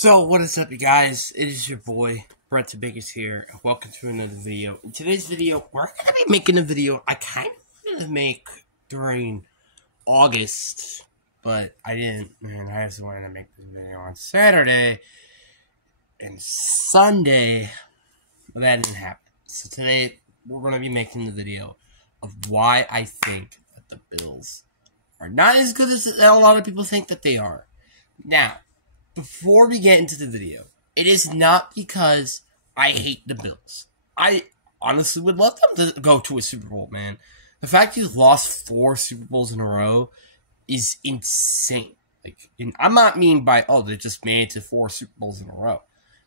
So, what is up, you guys? It is your boy, Brett the Biggest here. Welcome to another video. In today's video, we're going to be making a video I kind of wanted to make during August, but I didn't. Man, I just wanted to make this video on Saturday and Sunday, but that didn't happen. So today, we're going to be making the video of why I think that the Bills are not as good as a lot of people think that they are. Now, before we get into the video, it is not because I hate the Bills. I honestly would love them to go to a Super Bowl, man. The fact you've lost 4 Super Bowls in a row is insane. And I'm not mean by, oh, they just made it to 4 Super Bowls in a row.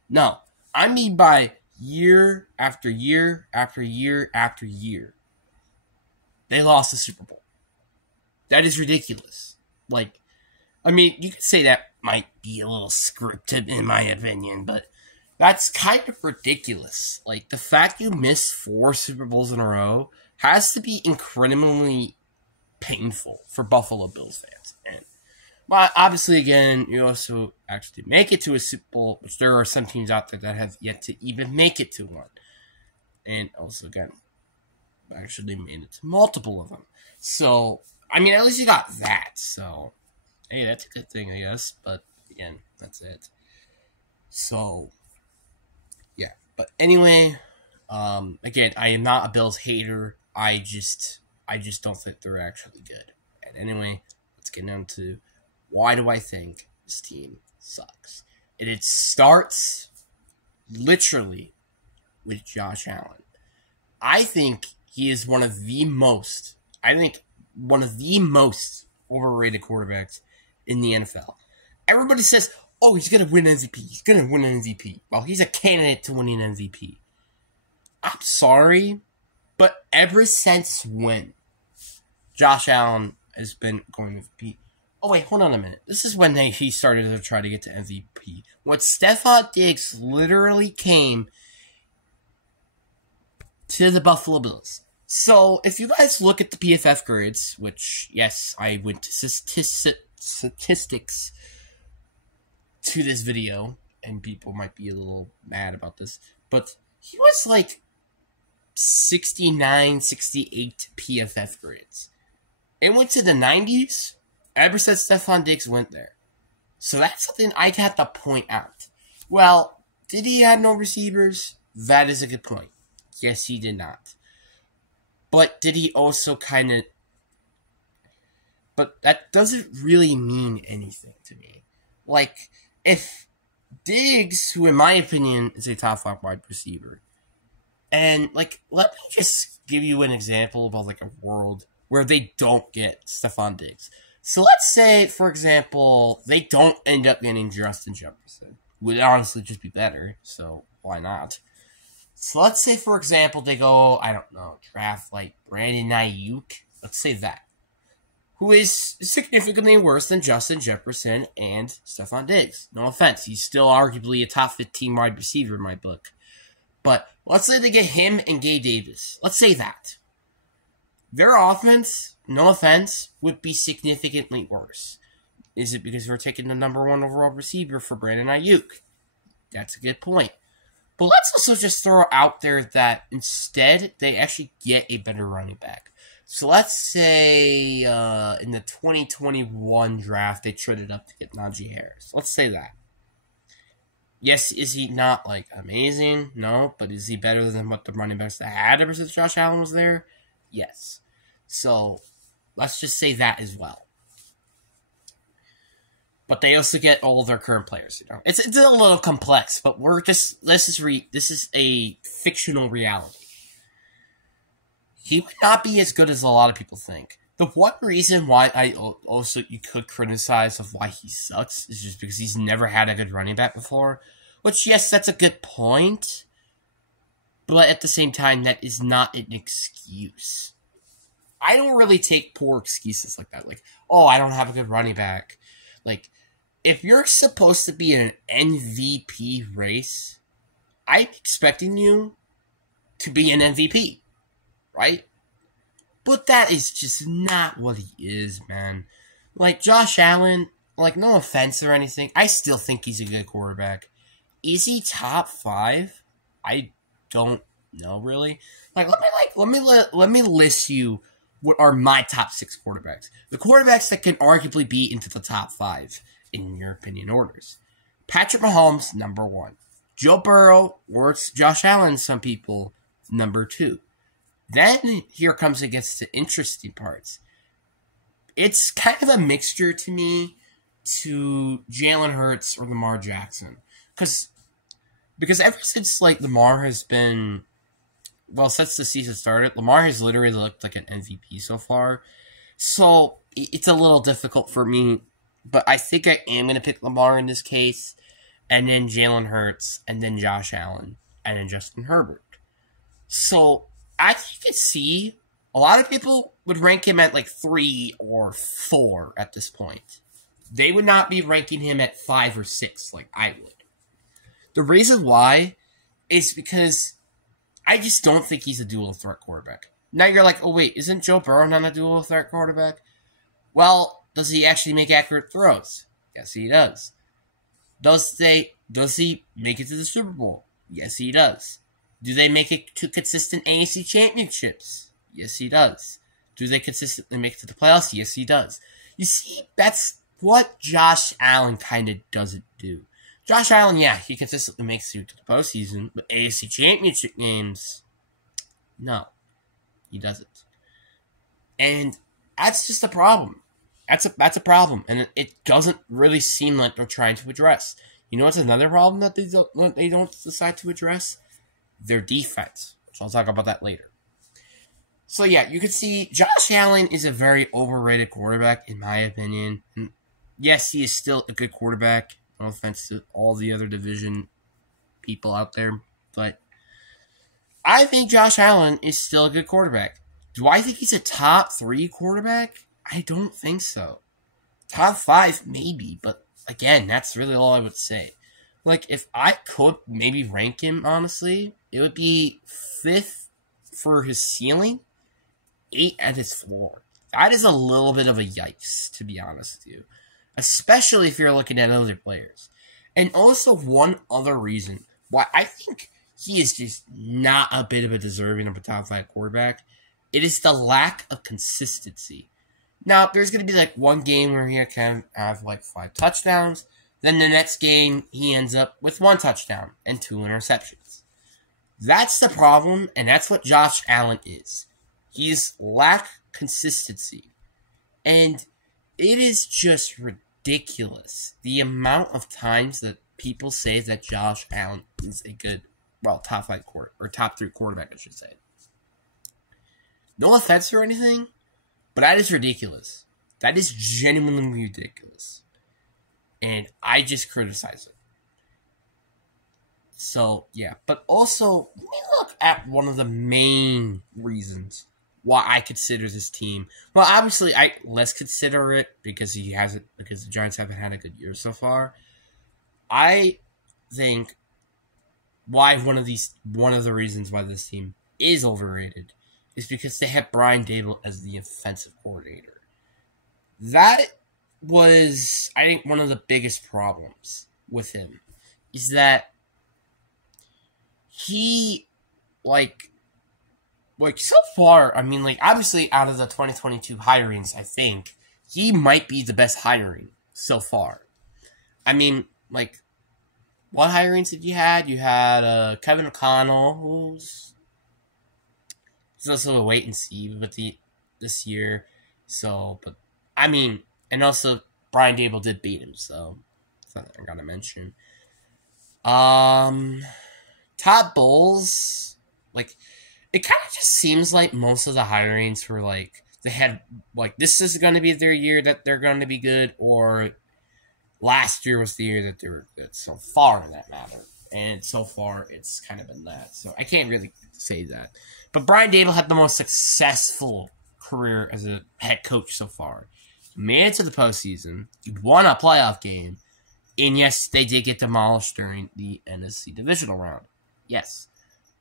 No, I mean by year after year after year after year, they lost the Super Bowl. That is ridiculous. You could say that might be a little scripted in my opinion, but that's kind of ridiculous. The fact you missed 4 Super Bowls in a row has to be incredibly painful for Buffalo Bills fans. And, well, obviously, again, you also actually make it to a Super Bowl, which there are some teams out there that have yet to even make it to one. And also, again, actually made it to multiple of them. So, I mean, at least you got that, so hey, that's a good thing, I guess. But again, that's it. So, yeah. But anyway, again, I am not a Bills hater. I just don't think they're actually good. And anyway, let's get down to why do I think this team sucks. And it starts literally with Josh Allen. I think he is one of the most overrated quarterbacks in the NFL. Everybody says, oh, he's going to win MVP. He's going to win an MVP. Well, he's a candidate to winning an MVP. I'm sorry, but ever since when Josh Allen has been going MVP. Oh, wait, hold on a minute. This is when he started to try to get to MVP. When Stephon Diggs literally came to the Buffalo Bills. So, if you guys look at the PFF grades, which, yes, I went to statistics to this video, and people might be a little mad about this, but he was 69, 68 PFF grades. It went to the 90s ever since Stephon Diggs went there. So that's something I have to point out. Well, did he have no receivers? That is a good point. Yes, he did not. But did he also But that doesn't really mean anything to me. If Diggs, who in my opinion is a top 5 wide receiver, and, let me just give you an example about, a world where they don't get Stephon Diggs. So let's say, for example, they don't end up getting Justin Jefferson. Would honestly just be better, so why not? So let's say, for example, they go, I don't know, draft Brandon Ayuk. Let's say that. Who is significantly worse than Justin Jefferson and Stephon Diggs. No offense. He's still arguably a top 15 wide receiver in my book. But let's say they get him and Gabe Davis. Let's say that. Their offense, no offense, would be significantly worse. Is it because we're taking the number 1 overall receiver for Brandon Ayuk? That's a good point. But let's also just throw out there that instead, they actually get a better running back. So let's say in the 2021 draft, they traded up to get Najee Harris. Let's say that. Yes, is he not, amazing? No, but is he better than what the running backs they had ever since Josh Allen was there? Yes. So let's just say that as well. But they also get all of their current players, It's a little complex, but this is a fictional reality. He would not be as good as a lot of people think. The one reason why you could criticize of why he sucks is just because he's never had a good running back before. Which, yes, that's a good point. But at the same time, that is not an excuse. I don't really take poor excuses like that. Oh, I don't have a good running back. If you're supposed to be in an MVP race, I'm expecting you to be an MVP, right? But that is just not what he is, man. Josh Allen, like, no offense or anything, I still think he's a good quarterback. Is he top 5? I don't know, really. Let me list you what are my top 6 quarterbacks. The quarterbacks that can arguably be into the top 5, in your opinion, orders. Patrick Mahomes, number 1. Joe Burrow, or it's Josh Allen, some people, number 2. Then, here comes against the interesting parts. It's kind of a mixture to me to Jalen Hurts or Lamar Jackson. Because ever since, like, Lamar has been, well, since the season started, Lamar has literally looked like an MVP so far. So, it's a little difficult for me, but I think I am going to pick Lamar in this case, and then Jalen Hurts, and then Josh Allen, and then Justin Herbert. So, I think at C, a lot of people would rank him at like 3 or 4 at this point. They would not be ranking him at 5 or 6 like I would. The reason why is because I just don't think he's a dual threat quarterback. Now you're like, oh wait, isn't Joe Burrow not a dual threat quarterback? Well, does he actually make accurate throws? Yes, he does. Does he make it to the Super Bowl? Yes, he does. Do they make it to consistent AFC championships? Yes, he does. Do they consistently make it to the playoffs? Yes, he does. You see, that's what Josh Allen kind of doesn't do. Josh Allen, yeah, he consistently makes it to the postseason, but AFC championship games, no, he doesn't. And that's just a problem. That's a problem, and it doesn't really seem like they're trying to address. You know what's another problem that they don't decide to address? Their defense. So I'll talk about that later. So yeah, you can see Josh Allen is a very overrated quarterback, in my opinion. And yes, he is still a good quarterback. No offense to all the other division people out there, but I think Josh Allen is still a good quarterback. Do I think he's a top 3 quarterback? I don't think so. Top 5, maybe, but again, that's really all I would say. Like, if I could maybe rank him, honestly, it would be 5th for his ceiling, 8 at his floor. That is a little bit of a yikes, to be honest with you. Especially if you're looking at other players. And also one other reason why I think he is just not a bit of a deserving of a top 5 quarterback. It is the lack of consistency. Now, there's going to be like one game where he can have like 5 touchdowns. Then the next game, he ends up with 1 touchdown and 2 interceptions. That's the problem, and that's what Josh Allen is. He's lack consistency. And it is just ridiculous the amount of times that people say that Josh Allen is a good, well, top 5 quarter or top 3 quarterback, I should say. No offense or anything, but that is ridiculous. That is genuinely ridiculous. And I just criticize it. So, yeah. But also, let me look at one of the main reasons why I consider this team. Well, obviously, I less consider it because because the Giants haven't had a good year so far. I think one of the reasons why this team is overrated is because they have Brian Daboll as the offensive coordinator. That was, I think, one of the biggest problems with him is that he, like so far, I mean, like, obviously out of the 2022 hirings, I think, he might be the best hiring so far. I mean, like, what hirings did you had? You had Kevin O'Connell, who's also a wait and see with this year. So, but, I mean, and also Brian Daboll did beat him, so something I gotta mention. Todd Bowles, like, it kind of just seems like most of the hirings were like, they had, like, this is going to be their year that they're going to be good, or last year was the year that they were good, so far in that matter. And so far, it's kind of been that. So I can't really say that. But Brian Daboll had the most successful career as a head coach so far. He made it to the postseason. He won a playoff game. And yes, they did get demolished during the NFC divisional round. Yes.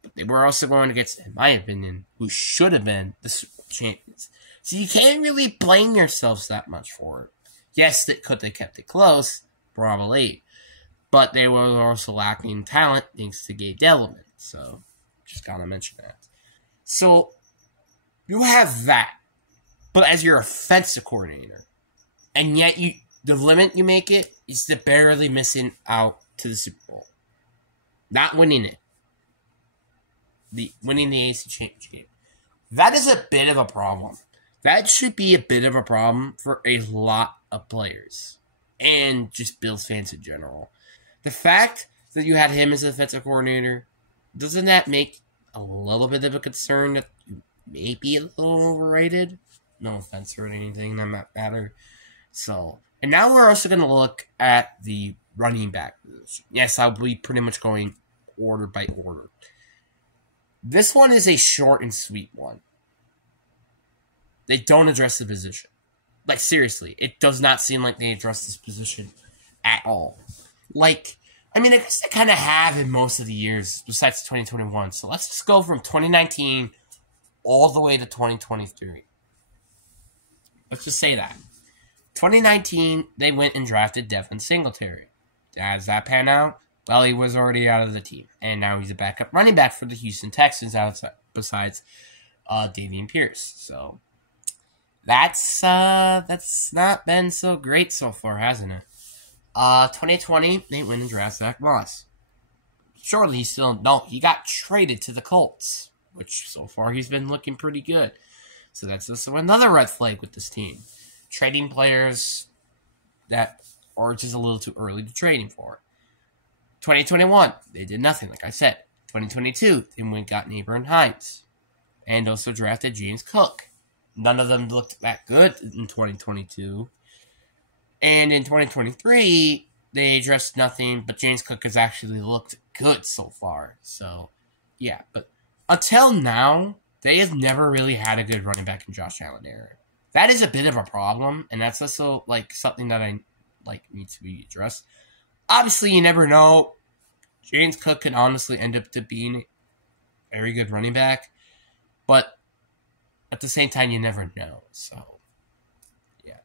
But they were also going against, in my opinion, who should have been the Super Bowl champions. So you can't really blame yourselves that much for it. Yes, could they kept it close? Probably. But they were also lacking talent thanks to Gabe Delman. So, just gotta mention that. So, you have that. But as your offensive coordinator, and yet the limit you make it is to barely missing out to the Super Bowl. Not winning it. Winning the AFC Championship game. That is a bit of a problem. That should be a bit of a problem for a lot of players. And just Bills fans in general. The fact that you had him as a defensive coordinator, doesn't that make a little bit of a concern that you may be a little overrated? No offense or anything, that matter. So, and now we're also going to look at the running back position. Yes, I'll be pretty much going order by order. This one is a short and sweet one. They don't address the position. Like, seriously, it does not seem like they address this position at all. Like, I mean, I guess they kind of have in most of the years, besides 2021. So let's just go from 2019 all the way to 2023. Let's just say that. 2019, they went and drafted Devin Singletary. As that pan out? Well, he was already out of the team. And now he's a backup running back for the Houston Texans besides Dameon Pierce. So, that's not been so great so far, hasn't it? 2020, they went and drafted Zach Moss. Surely he got traded to the Colts, which so far he's been looking pretty good. So that's also another red flag with this team. Trading players that are just a little too early to trading for. 2021, they did nothing, like I said. 2022, they went and got Neighbor Hines. And also drafted James Cook. None of them looked that good in 2022. And in 2023, they addressed nothing, but James Cook has actually looked good so far. So, yeah. But until now, they have never really had a good running back in Josh Allen era. That is a bit of a problem, and that's also something that I needs to be addressed. Obviously, you never know. James Cook can honestly end up to being a very good running back, but at the same time, you never know. So, yeah.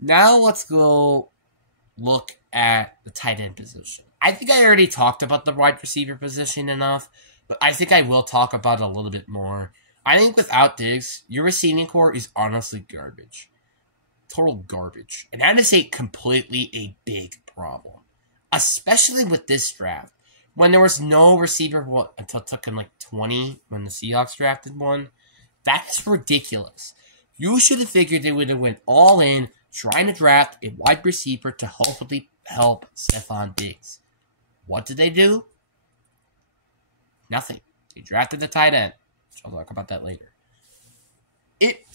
Now let's go look at the tight end position. I think I already talked about the wide receiver position enough, but I think I will talk about it a little bit more. I think without Diggs, your receiving core is honestly garbage. Total garbage. And that is completely a big problem. Especially with this draft. When there was no receiver until it took in 20 when the Seahawks drafted one. That's ridiculous. You should have figured they would have went all in trying to draft a wide receiver to hopefully help Stephon Diggs. What did they do? Nothing. They drafted the tight end. I'll talk about that later. It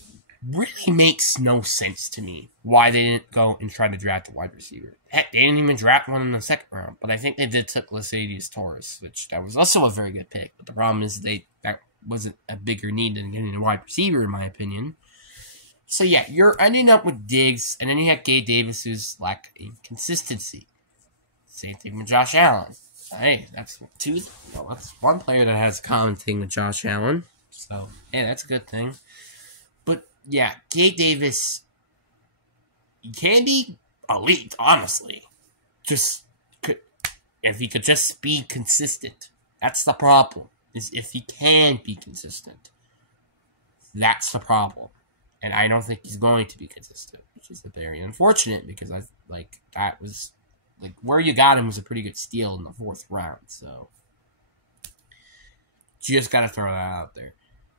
really makes no sense to me why they didn't go and try to draft a wide receiver. Heck, they didn't even draft one in the second round, but I think they did took Lascivious Torres, which that was also a very good pick. But the problem is that wasn't a bigger need than getting a wide receiver, in my opinion. So yeah, you're ending up with Diggs, and then you have Gabe Davis, who's lacking consistency. Same thing with Josh Allen. Hey, that's one player that has a common thing with Josh Allen. So, yeah, that's a good thing. But, yeah, Gabe Davis, he can be elite, honestly. If he could just be consistent. That's the problem, is if he can be consistent. That's the problem. And I don't think he's going to be consistent, which is very unfortunate, because that was... where you got him was a pretty good steal in the 4th round, so just gotta throw that out there.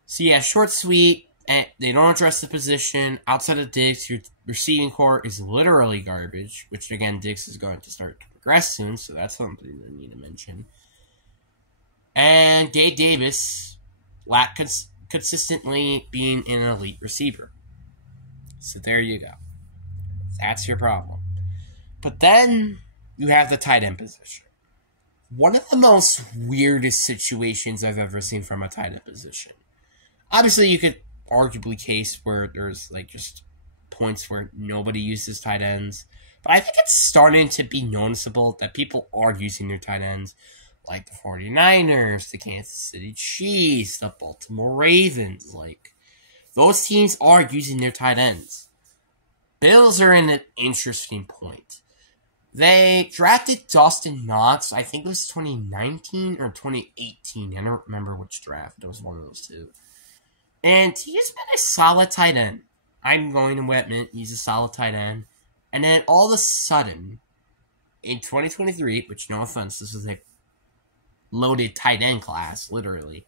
So yeah, short, sweet, and they don't address the position. Outside of Diggs, your receiving core is literally garbage, which again, Diggs is going to start to progress soon, so that's something I need to mention. And Gabe Davis lacked consistently being an elite receiver. So there you go. That's your problem. But then you have the tight end position. One of the most weirdest situations I've ever seen from a tight end position. Obviously, you could arguably case where there's just points where nobody uses tight ends. But I think it's starting to be noticeable that people are using their tight ends. Like the 49ers, the Kansas City Chiefs, the Baltimore Ravens. Those teams are using their tight ends. Bills are in an interesting point. They drafted Dawson Knox, I think it was 2019 or 2018. I don't remember which draft. It was one of those two. And he's been a solid tight end. I'm going to admit he's a solid tight end. And then all of a sudden, in 2023, which no offense, this is a loaded tight end class, literally.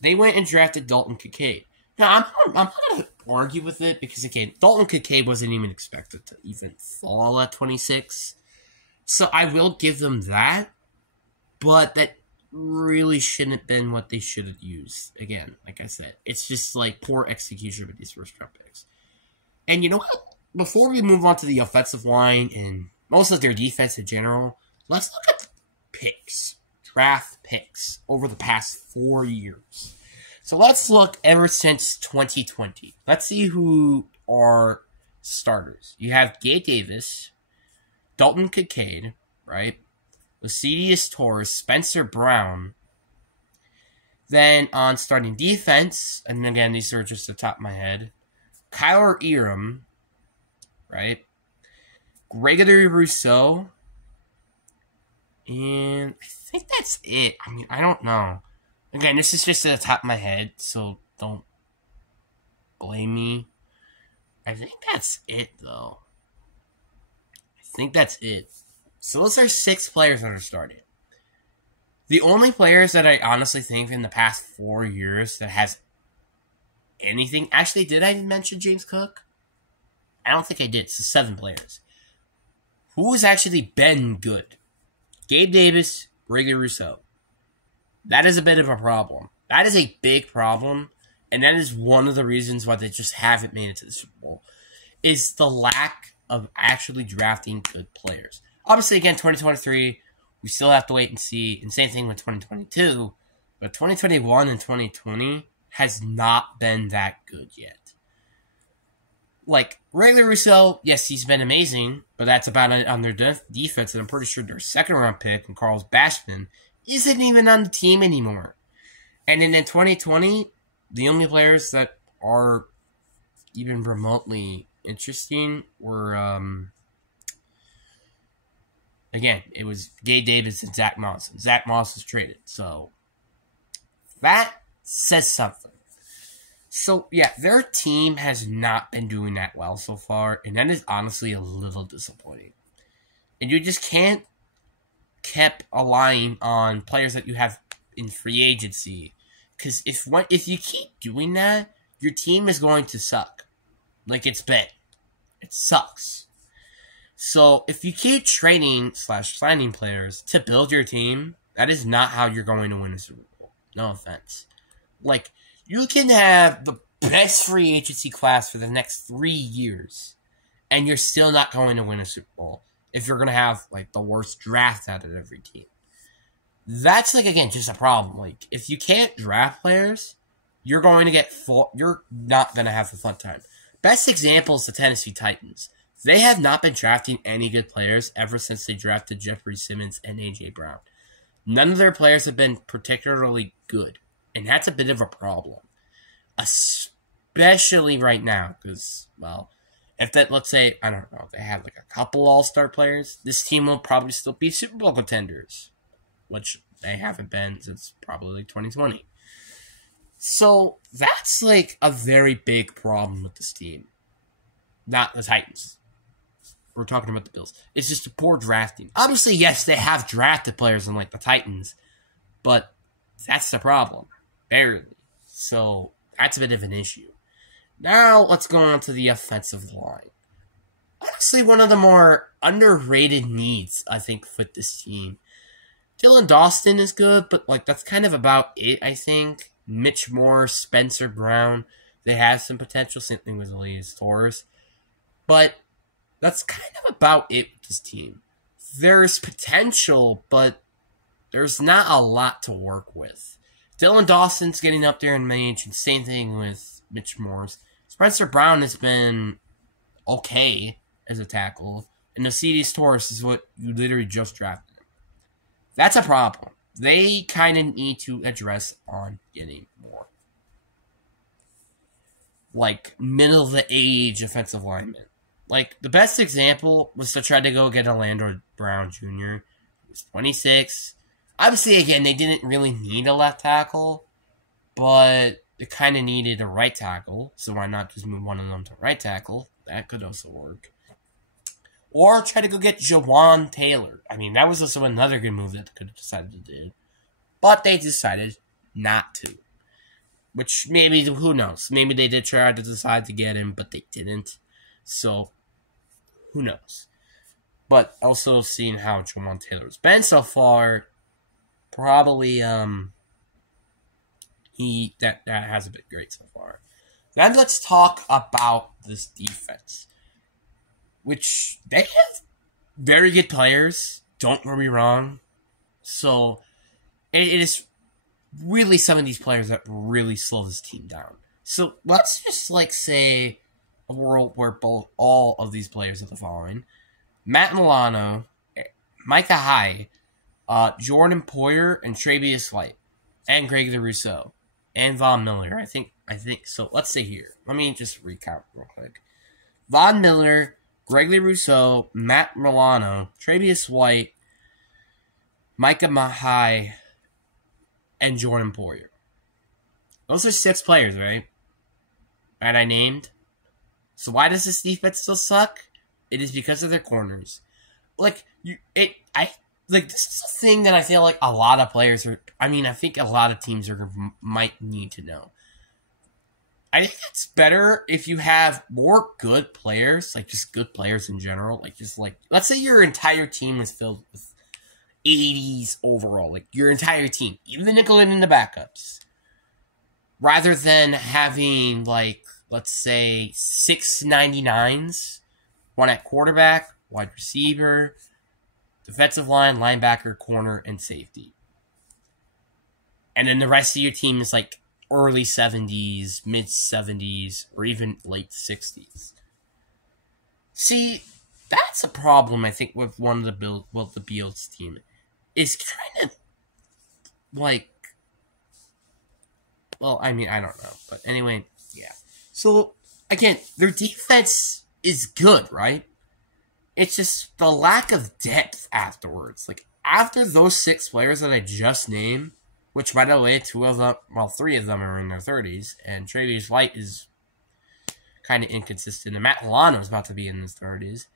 They went and drafted Dalton Kincaid. Now, I'm not going to argue with it because, again, Dalton Kincaid wasn't even expected to even fall at 26. So I will give them that. But that really shouldn't have been what they should have used. Again, like I said, it's just like poor execution with these first round picks. And you know what? Before we move on to the offensive line and most of their defense in general, let's look at picks, draft picks over the past 4 years. So let's look ever since 2020. Let's see who are starters. You have Gabe Davis, Dalton Kincaid, right? Lascivious Torres, Spencer Brown. Then on starting defense, and again, these are just the top of my head, Kyler Eram, right? Gregory Rousseau. And I think that's it. I mean, I don't know. Again, this is just at the top of my head, so don't blame me. I think that's it, though. I think that's it. So those are 6 players that are started. The only players that I honestly think in the past 4 years that has anything... Actually, did I mention James Cook? I don't think I did. So 7 players. Who has actually been good? Gabe Davis, Gregory Rousseau. That is a bit of a problem. That is a big problem, and that is one of the reasons why they just haven't made it to the Super Bowl, is the lack of actually drafting good players. Obviously, again, 2023, we still have to wait and see, and same thing with 2022, but 2021 and 2020 has not been that good yet. Like, Gregory Rousseau, yes, he's been amazing, but that's about it on their defense, and I'm pretty sure their second-round pick, and Carl Bashman, isn't even on the team anymore. And then in 2020, the only players that are even remotely interesting were, again, it was Gabe Davis and Zach Moss. And Zach Moss was traded. So, that says something. So, yeah, their team has not been doing that well so far. And that is honestly a little disappointing. And you just can't keep relying on players that you have in free agency. Because if you keep doing that, your team is going to suck. Like it's been. It sucks. So if you keep trading / signing players to build your team, that is not how you're going to win a Super Bowl. No offense. Like, you can have the best free agency class for the next 3 years, and you're still not going to win a Super Bowl if you're going to have, like, the worst draft out of every team. That's, like, again, just a problem. Like, if you can't draft players, you're going to get you're not going to have a fun time. Best example is the Tennessee Titans. They have not been drafting any good players ever since they drafted Jeffrey Simmons and A.J. Brown. None of their players have been particularly good, and that's a bit of a problem. Especially right now, because, well, if that, let's say, I don't know, they have like a couple all-star players, this team will probably still be Super Bowl contenders, which they haven't been since probably 2020. So that's like a very big problem with this team. Not the Titans. We're talking about the Bills. It's just a poor drafting. Obviously, yes, they have drafted players in like the Titans, but that's the problem. Barely. So that's a bit of an issue. Now, let's go on to the offensive line. Honestly, one of the more underrated needs, I think, with this team. Dylan Dawson is good, but like that's kind of about it, I think. Mitch Moore, Spencer Brown, they have some potential. Same thing with Lascivious Torres. But that's kind of about it with this team. There's potential, but there's not a lot to work with. Dylan Dawson's getting up there in age, and same thing with Mitch Morse. Spencer Brown has been okay as a tackle, and Lascivious Torres is what you literally just drafted him. That's a problem. They kind of need to address on getting more. like, middle-of-the-age offensive linemen. Like, the best example was to try to go get Orlando Brown Jr. He was 26. Obviously, again, they didn't really need a left tackle, but they kind of needed a right tackle, so why not just move one of them to right tackle? That could also work. Or try to go get Jawan Taylor. I mean, that was also another good move that they could have decided to do. But they decided not to. Which maybe, who knows? Maybe they did try to decide to get him, but they didn't. So, who knows? But also seeing how Jawan Taylor's been so far, probably that hasn't been great so far. Then let's talk about this defense, which they have very good players. Don't get me wrong. So it is really some of these players that really slow this team down. So let's just say a world where all of these players are the following: Matt Milano, Micah Hyde, Jordan Poyer, and Tre'Davious White, and Greg Rousseau, and Von Miller. I think so. Let's see here. Let me just recap real quick. Von Miller, Gregory Rousseau, Matt Milano, Tre'Davious White, Micah Hyde, and Jordan Poyer. Those are 6 players, right? That I named. So why does this defense still suck? It is because of their corners. This is a thing that I feel like a lot of players are. I mean, I think a lot of teams might need to know. I think it's better if you have more good players, like just good players in general. Let's say your entire team is filled with 80s overall, like your entire team, even the nickel and the backups, rather than having let's say 6 99s, one at quarterback, wide receiver, defensive line, linebacker, corner, and safety. And then the rest of your team is early 70s, mid 70s, or even late 60s. See, that's a problem I think with the Bills team. Is kind of well, I mean, I don't know. But anyway, yeah. So, again, their defense is good, right? It's just the lack of depth afterwards. After those 6 players that I just named, which, by the way, 3 of them are in their 30s, and Tre'Davious White is kind of inconsistent, and Matt Milano is about to be in his 30s.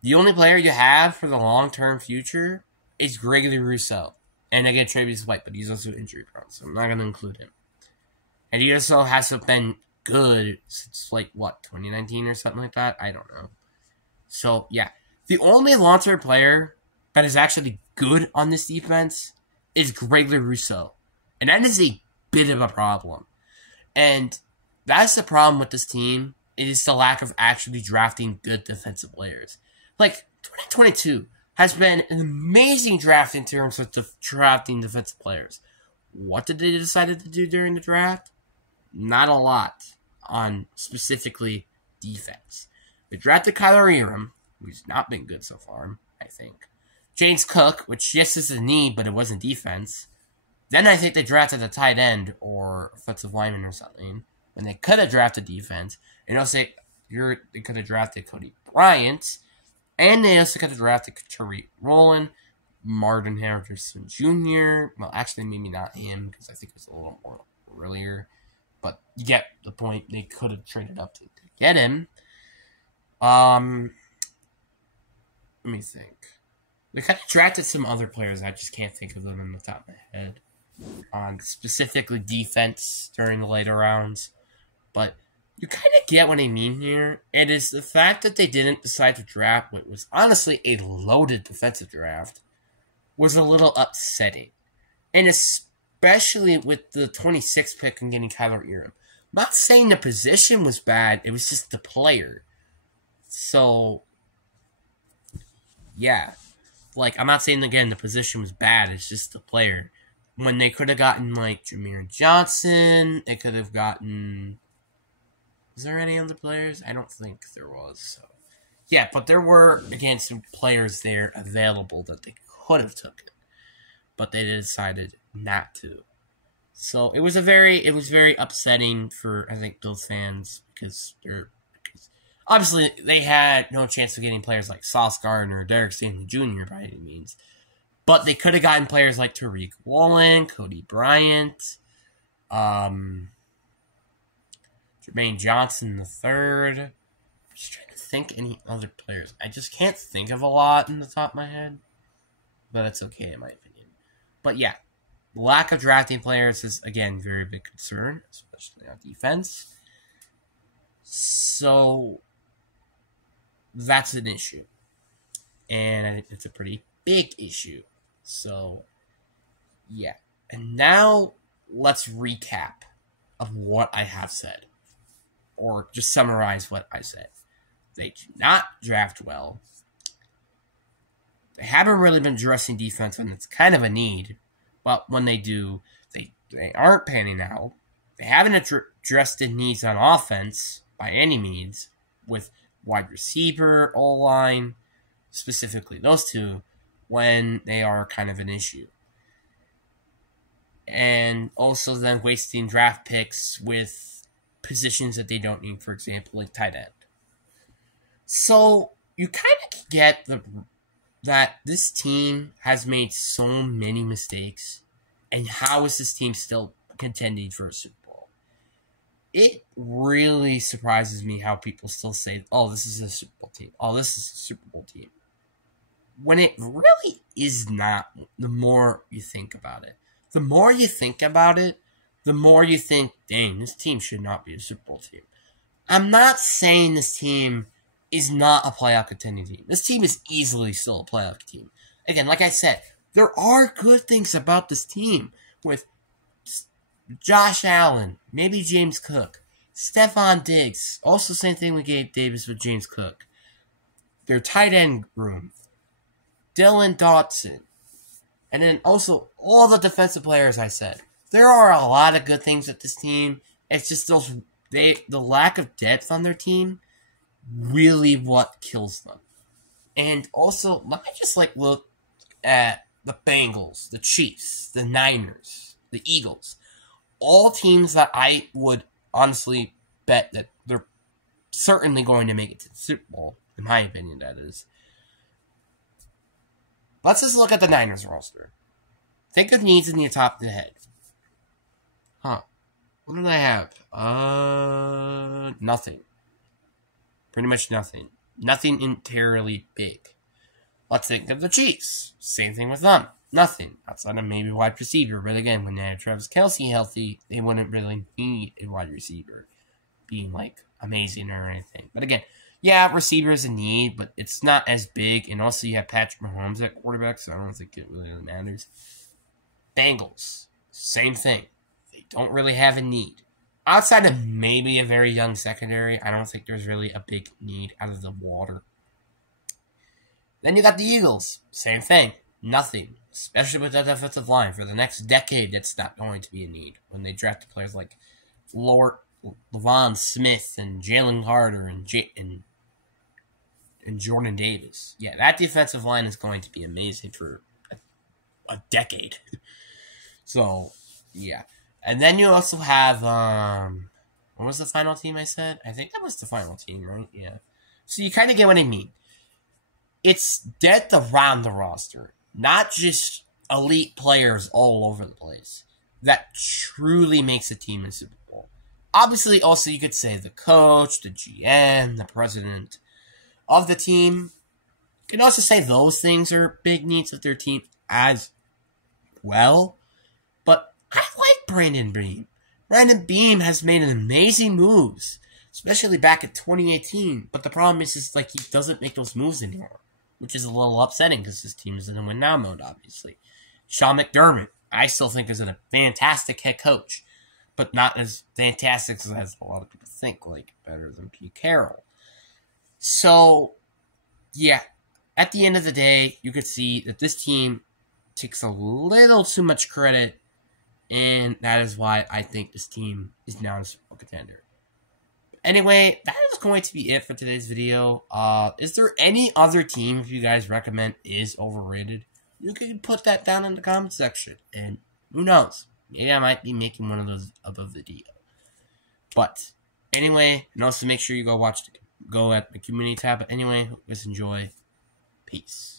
The only player you have for the long-term future is Gregory Rousseau. And again, Tre'Davious White, but he's also injury-prone, so I'm not going to include him. And he also hasn't been good since, 2019 or something like that? I don't know. So, yeah. The only long-term player that is actually good on this defense is Gregory Rousseau. And that is a bit of a problem. And that's the problem with this team. It is the lack of actually drafting good defensive players. 2022 has been an amazing draft in terms of drafting defensive players. What did they decide to do during the draft? Not a lot on specifically defense. They drafted Kyler Elam, who's not been good so far, I think. James Cook, which yes is a knee, but it wasn't defense. Then I think they drafted a tight end or offensive lineman or something, when they could have drafted defense. And also they could have drafted Cody Bryant, and they also could have drafted Tariq Rowland, Martin Harrison Jr. Well, actually, maybe not him, because I think it was a little more earlier. But you get the point. They could have traded up to get him. Let me think. They kind of drafted some other players. I just can't think of them on the top of my head. On specifically defense during the later rounds. But you kind of get what I mean here. It is the fact that they didn't decide to draft what was honestly a loaded defensive draft was a little upsetting. And especially with the 26th pick and getting Kyler Elam. I'm not saying the position was bad. It was just the player. So, yeah. I'm not saying, again, the position was bad. It's just the player. When they could have gotten, Jameer Johnson, they could have gotten... Was there any other players? I don't think there was. So, yeah, but there were, again, some players there available that they could have taken. But they decided not to. So it was very upsetting for, I think, Bills fans because obviously they had no chance of getting players like Sauce Gardner or Derek Stanley Jr. by any means. But they could have gotten players like Tariq Woolen, Cody Bryant, Jermaine Johnson III. I'm just trying to think any other players. I just can't think of a lot in the top of my head. But that's okay in my opinion. But yeah, lack of drafting players is, again, very big concern, especially on defense. So that's an issue. And I think it's a pretty big issue. So, yeah. And now, let's recap of what I have said. Or just summarize what I said. They do not draft well. They haven't really been addressing defense when it's kind of a need. But when they do, they aren't panning out. They haven't addressed the needs on offense by any means. With wide receiver, O-line, specifically those two, when they are kind of an issue. And also then wasting draft picks with positions that they don't need, for example, like tight end. So you kind of get that this team has made so many mistakes, and how is this team still contending for a Super Bowl? It really surprises me how people still say, oh, this is a Super Bowl team. Oh, this is a Super Bowl team. When it really is not, the more you think about it. The more you think about it, the more you think, dang, this team should not be a Super Bowl team. I'm not saying this team is not a playoff contending team. This team is easily still a playoff team. Again, like I said, there are good things about this team with Josh Allen, maybe James Cook, Stephon Diggs. Also, same thing with Gabe Davis with James Cook. Their tight end room. Dylan Dotson. And then also all the defensive players I said. There are a lot of good things with this team. It's just the lack of depth on their team really what kills them. And also, let me just look at the Bengals, the Chiefs, the Niners, the Eagles. All teams that I would honestly bet that they're certainly going to make it to the Super Bowl, in my opinion, that is. Let's just look at the Niners roster. Think of needs in your top of the head. Huh. What do they have? Nothing. Pretty much nothing. Nothing entirely big. Let's think of the Chiefs. Same thing with them. Nothing. Outside of maybe wide receiver. But again, when they had Travis Kelce healthy, they wouldn't really need a wide receiver being amazing or anything. But again, yeah, receiver is a need, but it's not as big. And also you have Patrick Mahomes at quarterback, so I don't think it really matters. Bengals. Same thing. They don't really have a need. Outside of maybe a very young secondary, I don't think there's really a big need out of the water. Then you got the Eagles. Same thing. Nothing. Especially with that defensive line. For the next decade, that's not going to be a need. When they draft players like Levon Smith and Jalen Carter and Jordan Davis. Yeah, that defensive line is going to be amazing for a decade. So, yeah. And then you also have, what was the final team I said? I think that was the final team, right? Yeah. So you kind of get what I mean. It's depth around the roster, not just elite players all over the place, that truly makes a team a Super Bowl. Obviously, also you could say the coach, the GM, the president of the team. You can also say those things are big needs of their team as well. But I like Brandon Beam. Brandon Beam has made an amazing moves, especially back in 2018. But the problem is he doesn't make those moves anymore, which is a little upsetting because his team is in a win now mode, obviously. Sean McDermott, I still think is a fantastic head coach, but not as fantastic as a lot of people think, better than Pete Carroll. So, yeah, at the end of the day, you could see that this team takes a little too much credit, and that is why I think this team is now a Super Bowl contender. Anyway, that is going to be it for today's video. Is there any other team you guys recommend is overrated? You can put that down in the comment section, and who knows? maybe I might be making one of those of a video. But anyway, and also make sure you go at the community tab. But anyway, let's enjoy. Peace.